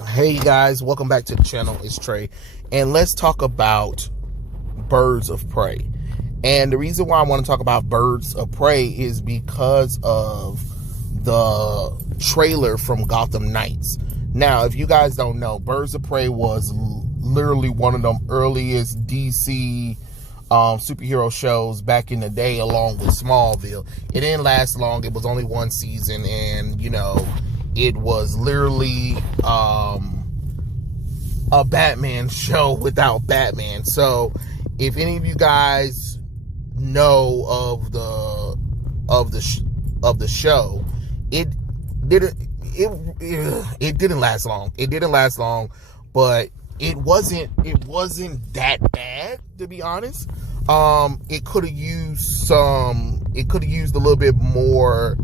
Hey guys, welcome back to the channel. It's Trey, and let's talk about Birds of Prey. And the reason why I want to talk about Birds of Prey is because of the trailer from Gotham Knights. Now, if you guys don't know, Birds of Prey was literally one of the earliest DC superhero shows back in the day, along with Smallville. It didn't last long. It was only one season, and it was literally a Batman show without Batman. So if any of you guys know of the show, it didn't last long. It didn't last long, but it wasn't that bad, to be honest. It could have used a little bit more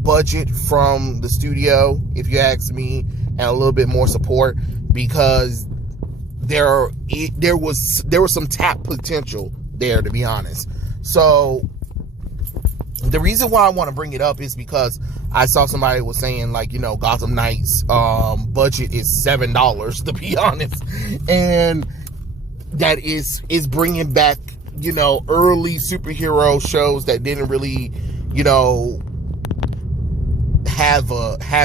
budget from the studio, if you ask me, and a little bit more support, because there was some tap potential there, to be honest. So the reason why I want to bring it up is because I saw somebody was saying, like, Gotham Knights budget is $7, to be honest, and that is bringing back early superhero shows that didn't really have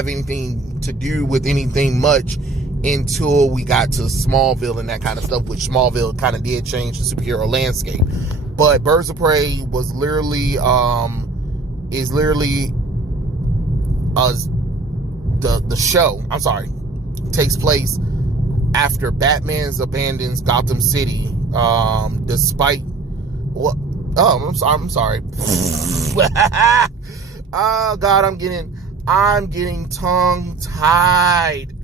anything to do with anything much until we got to Smallville and that kind of stuff, which Smallville kind of did change the superhero landscape. But Birds of Prey was literally the show, takes place after Batman abandons Gotham City, despite what I'm sorry. Oh God, I'm getting tongue-tied.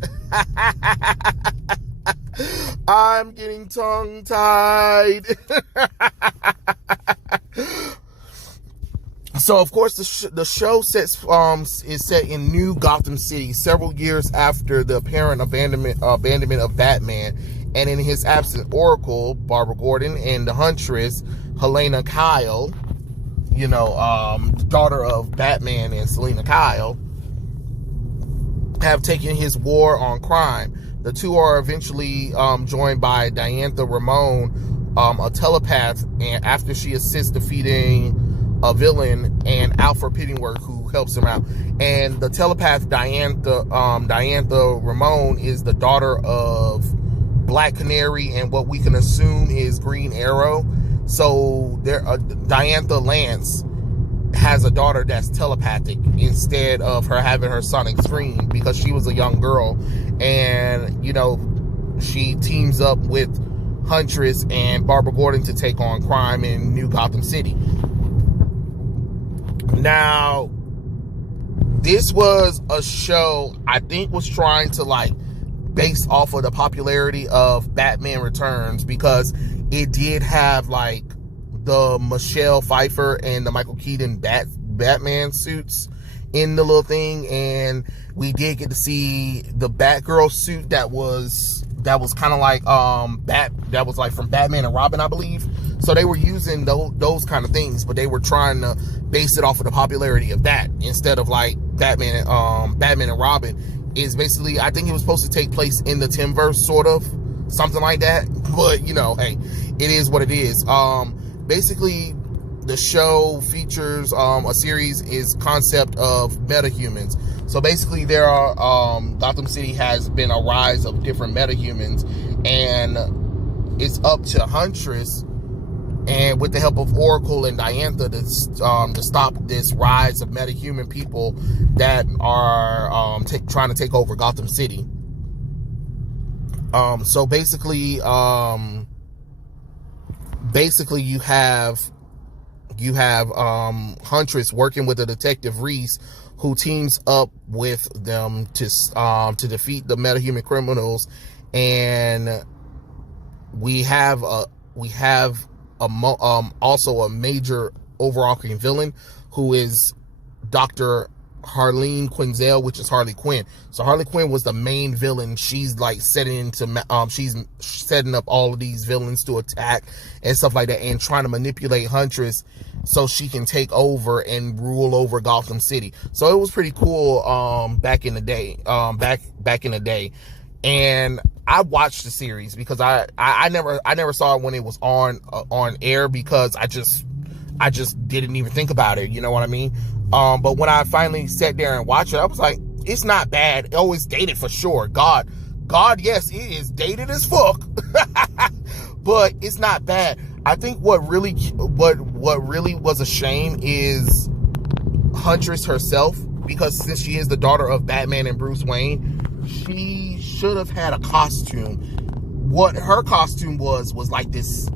I'm getting tongue-tied. So, of course, the show is set in New Gotham City, several years after the apparent abandonment of Batman, and in his absence, Oracle, Barbara Gordon, and the Huntress, Helena Kyle, daughter of Batman and Selena Kyle, have taken his war on crime. The two are eventually joined by Diantha Ramon, a telepath, and after she assists defeating a villain, and Alfred Pennyworth, who helps him out. And the telepath Diantha Ramon is the daughter of Black Canary and what we can assume is Green Arrow. So Diantha Lance has a daughter that's telepathic instead of her having her sonic scream, because she was a young girl, and she teams up with Huntress and Barbara Gordon to take on crime in New Gotham City. Now, this was a show I think was trying to base off of the popularity of Batman Returns, because it did have the Michelle Pfeiffer and the Michael Keaton Batman suits in the little thing, and we did get to see the Batgirl suit that was kind of from Batman and Robin, I believe. So they were using those kind of things, but they were trying to base it off of the popularity of that instead of Batman and Robin. Is basically, I think it was supposed to take place in the Timverse, sort of something like that. But hey, it is what it is. Basically, the show features a series is concept of metahumans. So basically, there are Gotham City has been a rise of different metahumans, and it's up to Huntress, and with the help of Oracle and Diantha, to stop this rise of metahuman people that are trying to take over Gotham City. So basically you have Huntress working with a detective Reese, who teams up with them to defeat the metahuman criminals, and we have also a major overarching villain, who is Dr. Harleen Quinzel, which is Harley Quinn. So Harley Quinn was the main villain. She's setting up all of these villains to attack and stuff like that, and trying to manipulate Huntress so she can take over and rule over Gotham City. So it was pretty cool back in the day. And I watched the series because I never saw it when it was on air, because I just didn't even think about it. You know what I mean? But when I finally sat there and watched it, I was like, it's not bad. Oh, it's dated for sure. God, yes, it is dated as fuck. But it's not bad. I think what really was a shame is Huntress herself, because since she is the daughter of Batman and Bruce Wayne, she should have had a costume. What her costume was like this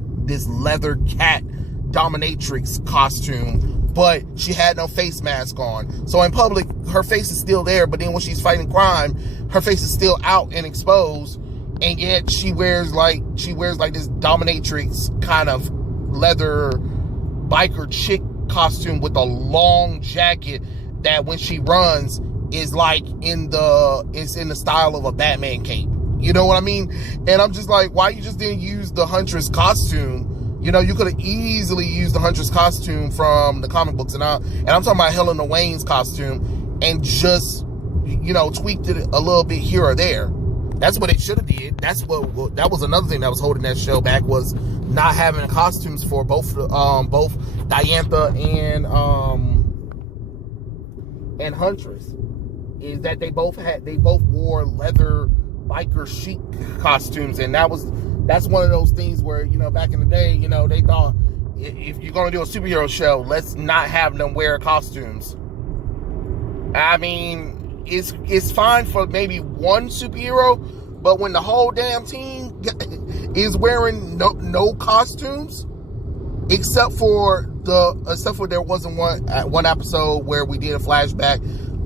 leather cat dominatrix costume, but she had no face mask on. So in public, her face is still there, but then when she's fighting crime, her face is still out and exposed, and yet she wears like this dominatrix kind of leather biker chick costume with a long jacket that when she runs is like in the style of a Batman cape. You know what I mean? And I'm just like, why you just didn't use the Huntress costume? You know, you could have easily used the Huntress costume from the comic books, and I'm talking about Helena Wayne's costume, and just, you know, tweaked it a little bit here or there. That's what it should have did. That was another thing that was holding that show back, was not having costumes for both Diantha and Huntress. Is that they both wore leather biker chic costumes, and that's one of those things where, you know, back in the day, you know, they thought, if you're gonna do a superhero show, let's not have them wear costumes. I mean, it's fine for maybe one superhero, but when the whole damn team is wearing no costumes, except for there wasn't one episode where we did a flashback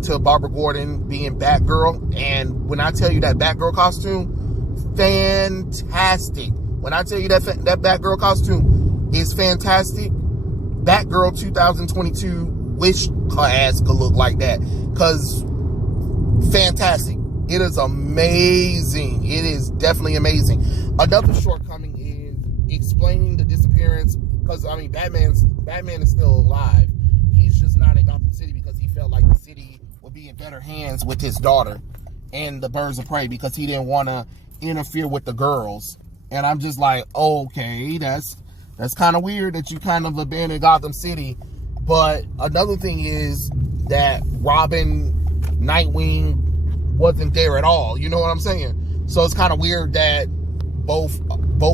to Barbara Gordon being Batgirl, and when I tell you that Batgirl costume, fantastic. When I tell you that Batgirl costume is fantastic, Batgirl 2022 wish her ass could look like that, because fantastic. It is amazing. It is definitely amazing. Another shortcoming is explaining the disappearance, because I mean, Batman is still alive. He's just not in Gotham City because he felt like the city would be in better hands with his daughter and the Birds of Prey, because he didn't want to interfere with the girls. And I'm just like, okay, that's kind of weird that you kind of abandoned Gotham City. But another thing is that Robin, Nightwing wasn't there at all. You know what I'm saying? So it's kind of weird that both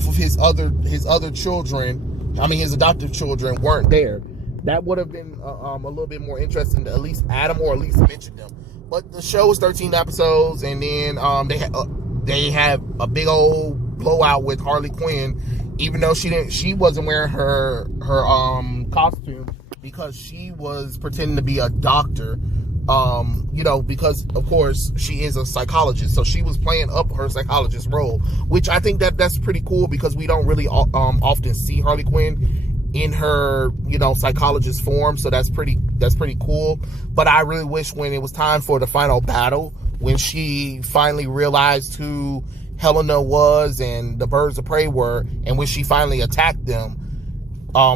of his other children, I mean his adoptive children, weren't there. That would have been a little bit more interesting to at least add them, or at least mention them. But the show is 13 episodes, and then they have a big old blowout with Harley Quinn, even though she wasn't wearing her costume, because she was pretending to be a doctor. You know, because of course she is a psychologist, so she was playing up her psychologist role, which I think that's pretty cool, because we don't really often see Harley Quinn in her, you know, psychologist form. So that's pretty cool. But I really wish when it was time for the final battle, when she finally realized who Helena was and the Birds of Prey were, and when she finally attacked them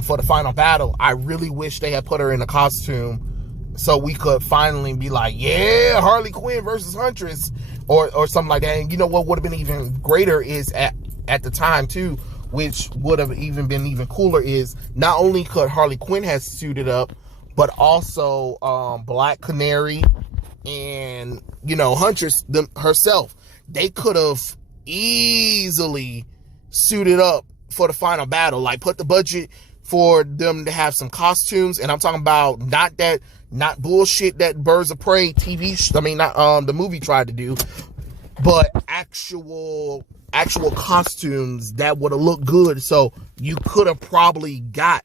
for the final battle, I really wish they had put her in a costume, so we could finally be like, yeah, Harley Quinn versus Huntress, or something like that. And you know what would have been even greater is at the time too, which would have even been even cooler, is not only could Harley Quinn have suited up, but also Black Canary and, you know, Huntress herself. They could have easily suited up for the final battle, like put the budget for them to have some costumes. And I'm talking about not bullshit that Birds of Prey not the movie tried to do, but actual costumes that would have looked good. So you could have probably got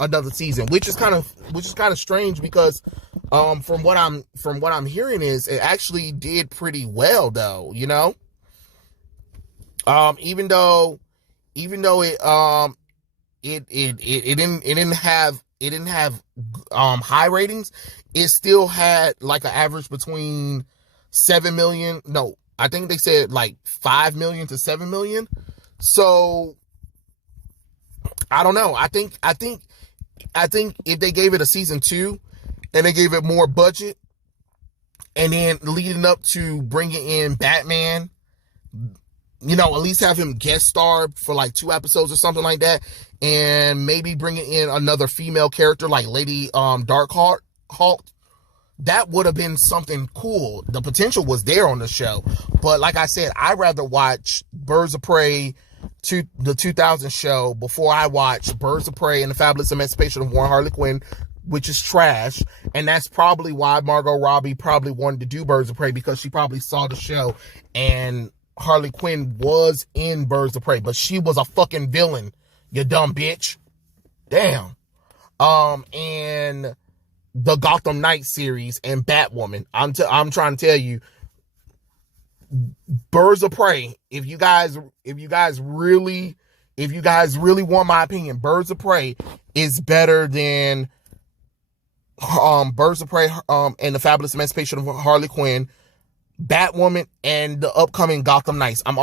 another season, which is kind of strange, because from what I'm hearing is it actually did pretty well, though, you know. Even though it didn't have high ratings, it still had like an average between 7 million. No, I think they said like 5 million to 7 million. So I don't know. I think if they gave it a season 2 and they gave it more budget, and then leading up to bringing in Batman You know, at least have him guest star for like 2 episodes or something like that, and maybe bringing in another female character like Lady Darkhawk. That would have been something cool. The potential was there on the show, but like I said, I'd rather watch Birds of Prey to the 2000 show before I watch Birds of Prey and the Fabulous Emancipation of Warren Harley Quinn, which is trash. And that's probably why Margot Robbie probably wanted to do Birds of Prey, because she probably saw the show and Harley Quinn was in Birds of Prey, but she was a fucking villain, you dumb bitch. Damn. And the Gotham Knights series and Batwoman. I'm trying to tell you, Birds of Prey, if you guys really want my opinion, Birds of Prey is better than Birds of Prey and the Fabulous Emancipation of Harley Quinn, Batwoman, and the upcoming Gotham Knights. I'm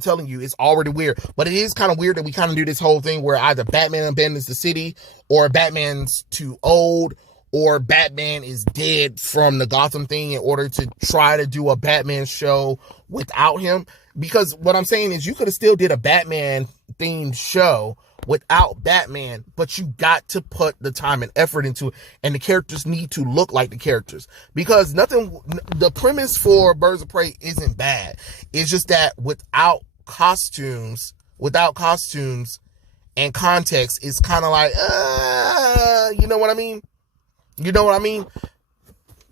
telling you, it's already weird. But it is kind of weird that we kind of do this whole thing where either Batman abandons the city, or Batman's too old, or Batman is dead from the Gotham thing, in order to try to do a Batman show without him. Because what I'm saying is, you could have still did a Batman themed show without Batman, but you got to put the time and effort into it, and the characters need to look like the characters. Because the premise for Birds of Prey isn't bad. It's just that without costumes and context, it's kind of like, you know what I mean?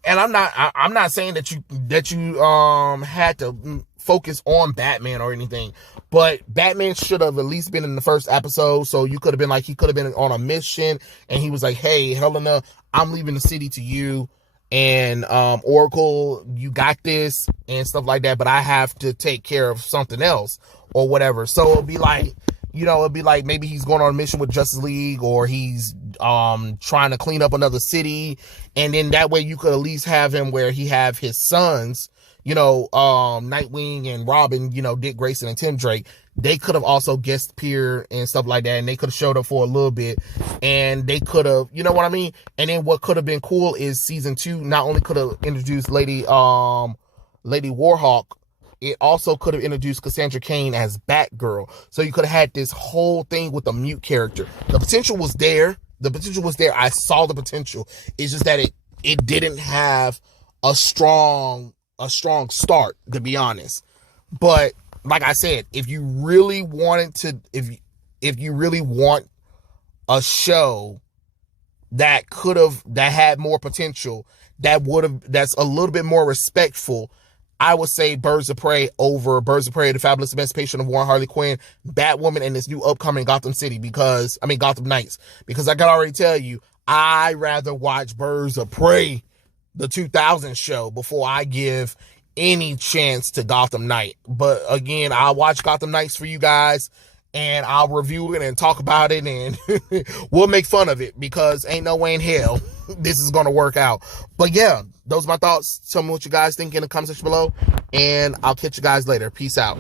And I'm not saying that you had to focus on Batman or anything, but Batman should have at least been in the first episode. So you could have been like, he could have been on a mission, and he was like, hey, Helena, I'm leaving the city to you, and Oracle, you got this, and stuff like that, but I have to take care of something else or whatever. So it'd be like, maybe he's going on a mission with Justice League, or he's trying to clean up another city, and then that way you could at least have him where he have his sons, Nightwing and Robin, Dick Grayson and Tim Drake. They could have also guest appeared and stuff like that, and they could have showed up for a little bit, and they could have, you know what I mean? And then what could have been cool is season 2 not only could have introduced Lady Warhawk, it also could have introduced Cassandra Cain as Batgirl. So you could have had this whole thing with the mute character. The potential was there. I saw the potential. It's just that it didn't have a strong start, to be honest. But like I said, if you really want a show that had more potential, that's a little bit more respectful, I would say Birds of Prey over Birds of Prey, the Fabulous Emancipation of Warren Harley Quinn, Batwoman, and this new upcoming Gotham Knights. Because I can already tell you, I rather watch Birds of Prey, the 2000 show, before I give any chance to Gotham Knight. But again, I'll watch Gotham Knights for you guys, and I'll review it and talk about it, and we'll make fun of it, because ain't no way in hell this is going to work out. But yeah, those are my thoughts. Tell me what you guys think in the comment section below, and I'll catch you guys later. Peace out.